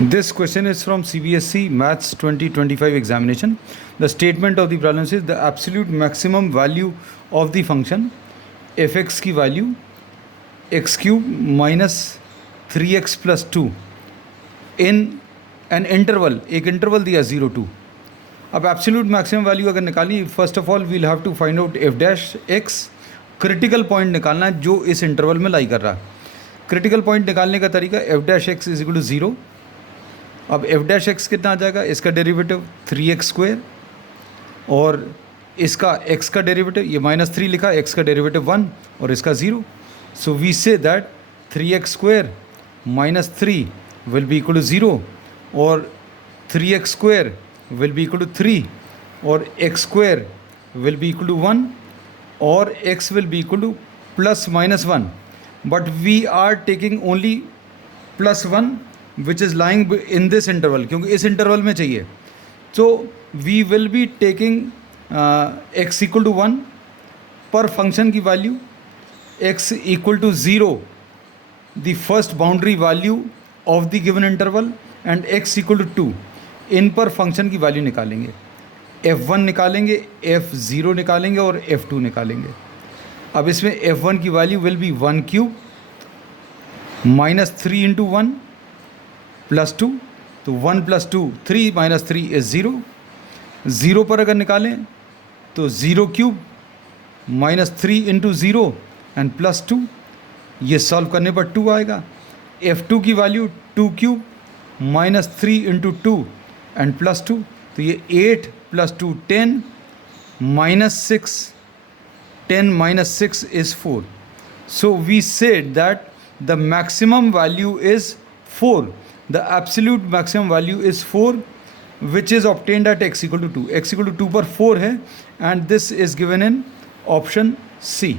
This question is from CBSE Maths 2025 examination. The statement of the problem is the absolute maximum value of the function fx की value x cube minus 3x plus 2 in an interval, एक interval दिया 0 to. अब absolute maximum value अगर निकाली, first of all we'll have to find out f dash x, critical point निकालना है जो इस interval में लाई कर रहा है. क्रिटिकल पॉइंट निकालने का तरीका f dash x is equal to 0. अब f डैश x कितना आ जाएगा, इसका डेरिवेटिव 3x स्क्वायर और इसका x का डेरिवेटिव, ये -3 लिखा, x का डेरिवेटिव 1 और इसका 0. So we say that 3x square -3 will be equal to 0 और 3x square will be equal to 3 और x square will be equal to 1 और x will be equal to +-1. But we are taking only +1 which is lying in this interval, क्योंकि इस interval में चाहिए. So we will be taking x equal to 1 पर function की value, x equal to 0 the first boundary value of the given interval and x equal to 2 इन पर function की value निकालेंगे. f1 निकालेंगे, f0 निकालेंगे और f2 निकालेंगे. अब इसमें f1 की value will be 1 cube -3 into 1 +2, तो 1 + 2 3 -3 इज 0. 0 पर अगर निकालें तो 0 क्यूब -3 इंटू 0 एंड +2, ये सॉल्व करने पर 2 आएगा. f2 की वैल्यू 2 क्यूब -3 इंटू 2 एंड +2, तो ये 8 + 2 10 -6, 10 minus 6 is 4. So we said that the maximum value is 4. The absolute maximum value is 4, which is obtained at x equal to 2. x equal to 2 पर 4 है and this is given in option C.